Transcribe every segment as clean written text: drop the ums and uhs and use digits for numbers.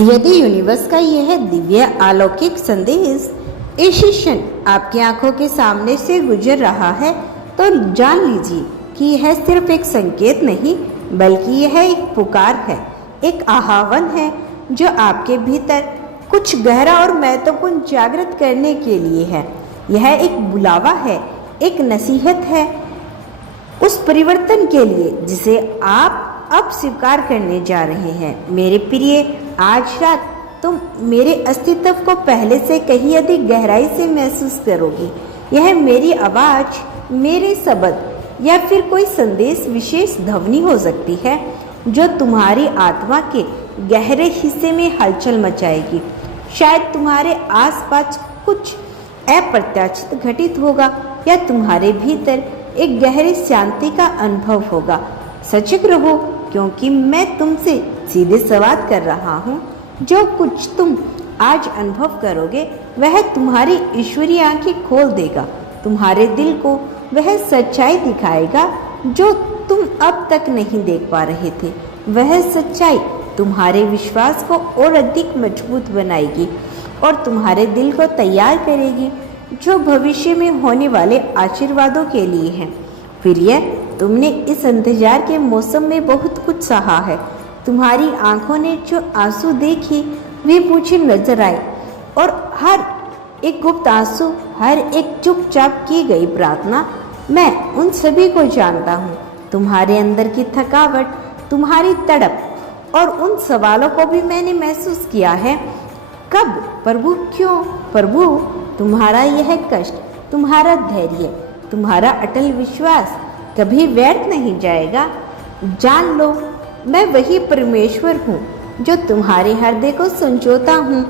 यदि यूनिवर्स का यह दिव्य अलौकिक संदेश इस क्षण आपकी आंखों के सामने से गुजर रहा है तो जान लीजिए कि यह सिर्फ एक संकेत नहीं बल्कि यह एक पुकार है, एक आह्वान है जो आपके भीतर कुछ गहरा और महत्वपूर्ण जागृत करने के लिए है। यह एक बुलावा है, एक नसीहत है उस परिवर्तन के लिए जिसे आप अब स्वीकार करने जा रहे हैं। मेरे प्रिय, आज रात तुम मेरे अस्तित्व को पहले से कहीं अधिक गहराई से महसूस करोगी। यह मेरी आवाज़, मेरे शब्द या फिर कोई संदेश विशेष ध्वनि हो सकती है जो तुम्हारी आत्मा के गहरे हिस्से में हलचल मचाएगी। शायद तुम्हारे आसपास कुछ अप्रत्याशित घटित होगा या तुम्हारे भीतर एक गहरी शांति का अनुभव होगा। सजग रहो क्योंकि मैं तुमसे सीधे संवाद कर रहा हूँ। जो कुछ तुम आज अनुभव करोगे वह तुम्हारी ईश्वरीय आंखें खोल देगा, तुम्हारे दिल को वह सच्चाई दिखाएगा जो तुम अब तक नहीं देख पा रहे थे। वह सच्चाई तुम्हारे विश्वास को और अधिक मजबूत बनाएगी और तुम्हारे दिल को तैयार करेगी जो भविष्य में होने वाले आशीर्वादों के लिए है। प्रिय, तुमने इस इंतजार के मौसम में बहुत कुछ सहा है। तुम्हारी आंखों ने जो आंसू देखे वे मुझे नजर आए और हर एक गुप्त आंसू, हर एक चुपचाप की गई प्रार्थना, मैं उन सभी को जानता हूँ। तुम्हारे अंदर की थकावट, तुम्हारी तड़प और उन सवालों को भी मैंने महसूस किया है। कब प्रभु, क्यों प्रभु? तुम्हारा यह कष्ट, तुम्हारा धैर्य, तुम्हारा अटल विश्वास कभी व्यर्थ नहीं जाएगा। जान लो, मैं वही परमेश्वर हूँ जो तुम्हारे हृदय को संजोता हूँ,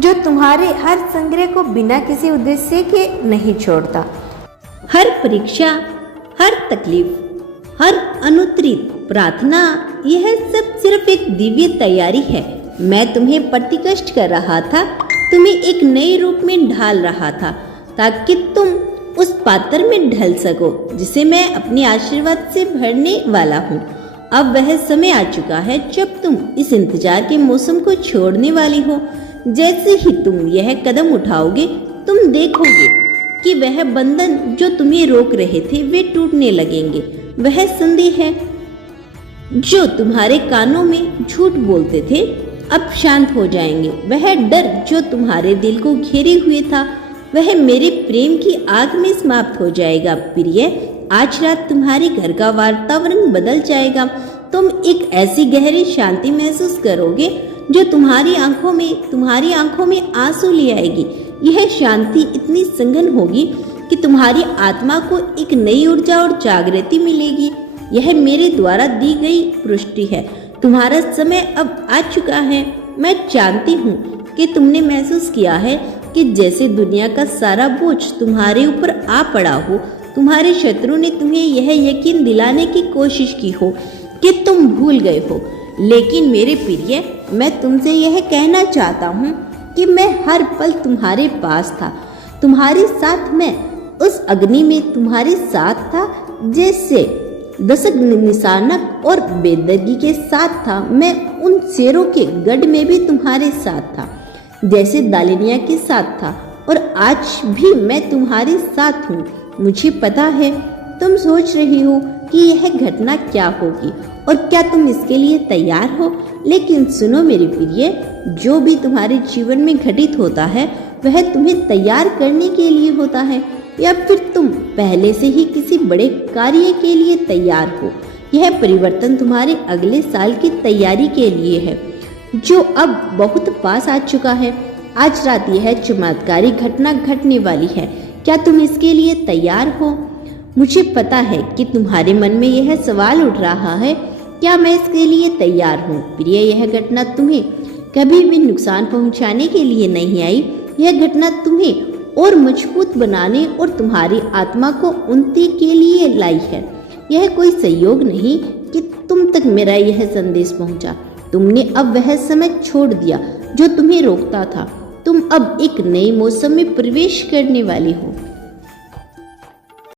जो तुम्हारे हर संग्रह को बिना किसी उद्देश्य के नहीं छोड़ता। हर परीक्षा, हर तकलीफ, हर अनुत्तरित प्रार्थना, यह सब सिर्फ एक दिव्य तैयारी है। मैं तुम्हें प्रतिकष्ट कर रहा था, तुम्हें एक नए रूप में ढाल रहा था ताकि तुम उस पात्र में ढल सको जिसे मैं अपने आशीर्वाद से भरने वाला हूँ। अब वह समय आ चुका है जब तुम इस इंतजार के मौसम को छोड़ने वाली हो। जैसे ही तुम यह कदम उठाओगे तुम देखोगे कि वह बंधन जो तुम्हें रोक रहे थे वे टूटने लगेंगे। वह संदेह है जो तुम्हारे कानों में झूठ बोलते थे अब शांत हो जाएंगे। वह डर जो तुम्हारे दिल को घेरे हुए था वह मेरे प्रेम की आग में समाप्त हो जाएगा। प्रिय, आज रात तुम्हारे घर का वातावरण बदल जाएगा। तुम एक ऐसी गहरी शांति महसूस करोगे जो तुम्हारी आंखों में आंसू ले आएगी। यह शांति इतनी संघन होगी कि तुम्हारी आत्मा को एक नई ऊर्जा और जागृति मिलेगी। यह मेरे द्वारा दी गई पुष्टि है। तुम्हारा समय अब आ चुका है। मैं जानती हूँ कि तुमने महसूस किया है कि जैसे दुनिया का सारा बोझ तुम्हारे ऊपर आ पड़ा हो। तुम्हारे शत्रु ने तुम्हें यह यकीन दिलाने की कोशिश की हो कि तुम भूल गए हो। लेकिन मेरे प्रिय, मैं तुमसे यह कहना चाहता हूँ कि मैं हर पल तुम्हारे पास था, तुम्हारे साथ। मैं उस अग्नि में तुम्हारे साथ था जैसे दशक निशानक और बेदर्गी के साथ था। मैं उन शेरों के गढ़ में भी तुम्हारे साथ था जैसे दालिनिया के साथ था, और आज भी मैं तुम्हारे साथ हूँ। मुझे पता है तुम सोच रही हो कि यह घटना क्या होगी और क्या तुम इसके लिए तैयार हो। लेकिन सुनो मेरे प्रिय, जो भी तुम्हारे जीवन में घटित होता है वह तुम्हें तैयार करने के लिए होता है या फिर तुम पहले से ही किसी बड़े कार्य के लिए तैयार हो। यह परिवर्तन तुम्हारे अगले साल की तैयारी के लिए है जो अब बहुत पास आ चुका है। आज रात यह चमत्कारी घटना घटने वाली है। क्या तुम इसके लिए तैयार हो? मुझे पता है कि तुम्हारे मन में यह सवाल उठ रहा है, क्या मैं इसके लिए तैयार हूँ? प्रिय, यह घटना तुम्हें कभी भी नुकसान पहुँचाने के लिए नहीं आई। यह घटना तुम्हें और मजबूत बनाने और तुम्हारी आत्मा को उन्नति के लिए लाई है। यह कोई संयोग नहीं कि तुम तक मेरा यह संदेश पहुँचा। तुमने अब वह समय छोड़ दिया जो तुम्हें रोकता था। तुम अब एक नए मौसम में प्रवेश करने वाली हो।